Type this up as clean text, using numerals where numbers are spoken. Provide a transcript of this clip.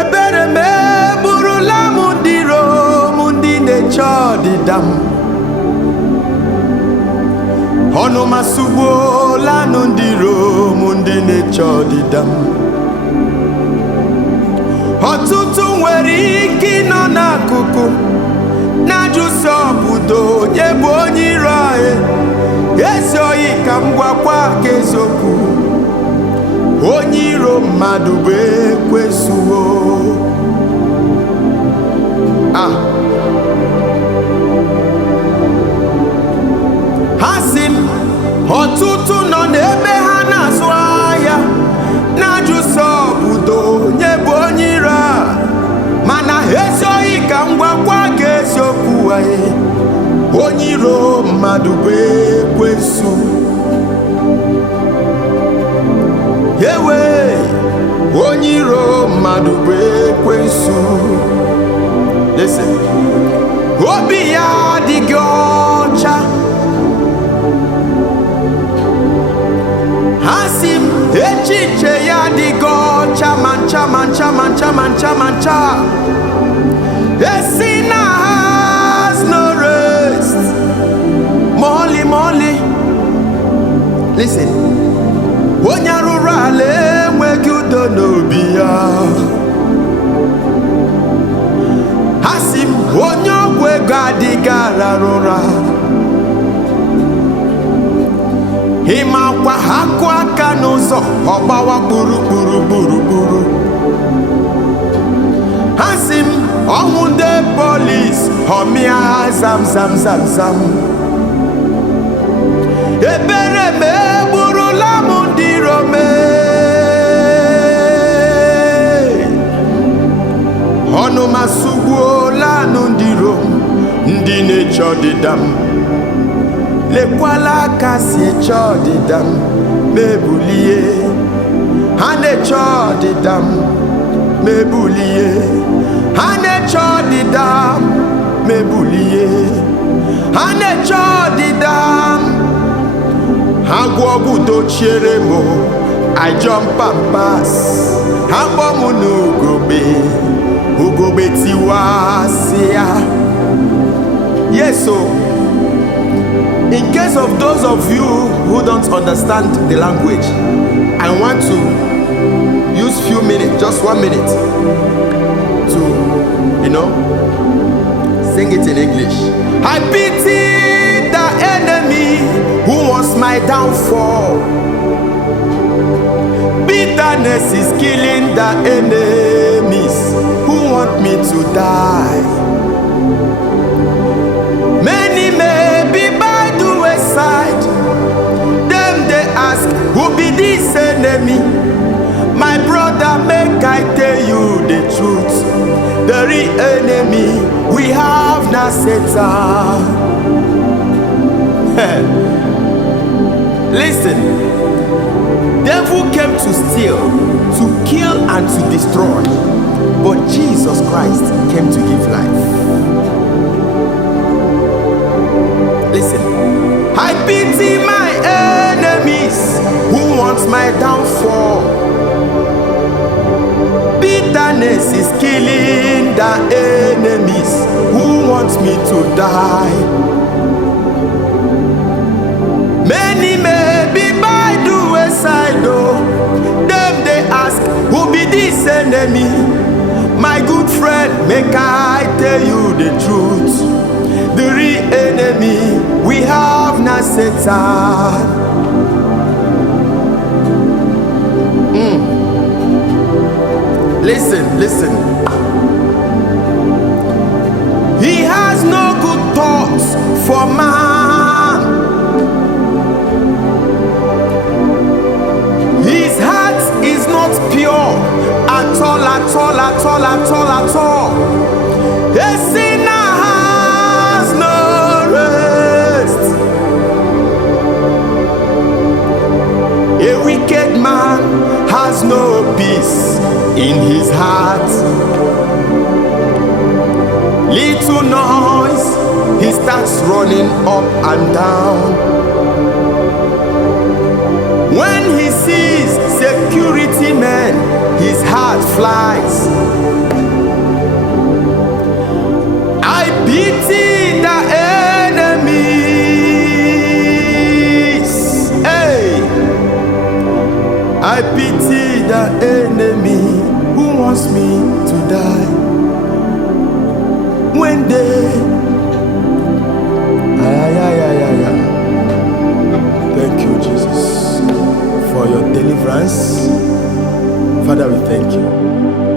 Ebere Emegburulam Irom ndị na-eche ọdịda m. Ọnụ m asụgbuola ndị Irom ndị na-eche ọdịda m. Ọtụtụ nwere ike ịnọ n'akụkụ na-ajụsị obodo onye bụ onye iro anyị. Ezi oyi ka m gwakwa ka eziokwu, onye iro mmadụ bụ ekwensu. Ha sị m ọtụtụ nọ n'ebe ha na-azụ ahịa na-ajụsị obodo onye bụ onye iro a, mana ezi oyi ka m gwakwa ka eziokwu anyị, onye iro mmadụ bụ ekwensu. Ewe, onye iro mmadụ bụ ekwensu. Listen, obi ya adịghị ọcha. Ha sị m echiche ya adịghị ọcha ma ncha ma ncha ma ncha ma ncha ma ncha. Esi na has no rest. Molly, Molly. Listen, onye arụrụ ala enweghị udo n'obi ya. Ha sị m onye ọgwụ ego adịghị arara ụra. Ịmakwa akụ aka n'ụzọ ọgbawa gburugburu gburugburu. Ha sị m ọnwụ ndị polis ọmịa zam zam zam zam. Ebere Emegburulam ndị Irom. Ọnụ m asụgbuola ndị Irom ndị na-eche ọdịda m. Lekwala aka si eche ọdịda m mebulie. Ha na-eche ọdịda m mebulie. Ha na-eche ọdịda m mebulie. Ha na-eche ọdịda m. Ha gwọ ọgwụ dochiere m, I jump and pass. Ha gbọ m n'ugogbe, ugogbe tiwasịa. Yes, so in case of those of you who don't understand the language, I want to use few minutes, just 1 minute, to, sing it in English. I pity the enemy who wants my downfall. Bitterness is killing the enemies who want me to die. Many may be by the wayside. Them they ask, who be this enemy? My brother, make I tell you the truth. The real enemy we have now Satan. Listen, devil came to steal, to kill and to destroy, but Jesus Christ came to give life. Listen, I pity my enemies who want my downfall. Bitterness is killing the enemies who want me to die. Many may be by the wayside, though. Them they ask, who be this enemy? My good friend, make I tell you the truth. The real enemy we have now Satan. Listen, listen. He has no good thoughts for man. His heart is not pure at all, at all, at all, at all, at all. A sinner has no rest. A wicked man has no peace in his heart. Little noise, he starts running up and down. When he sees security men, his heart flies. for your deliverance. Father, we thank you.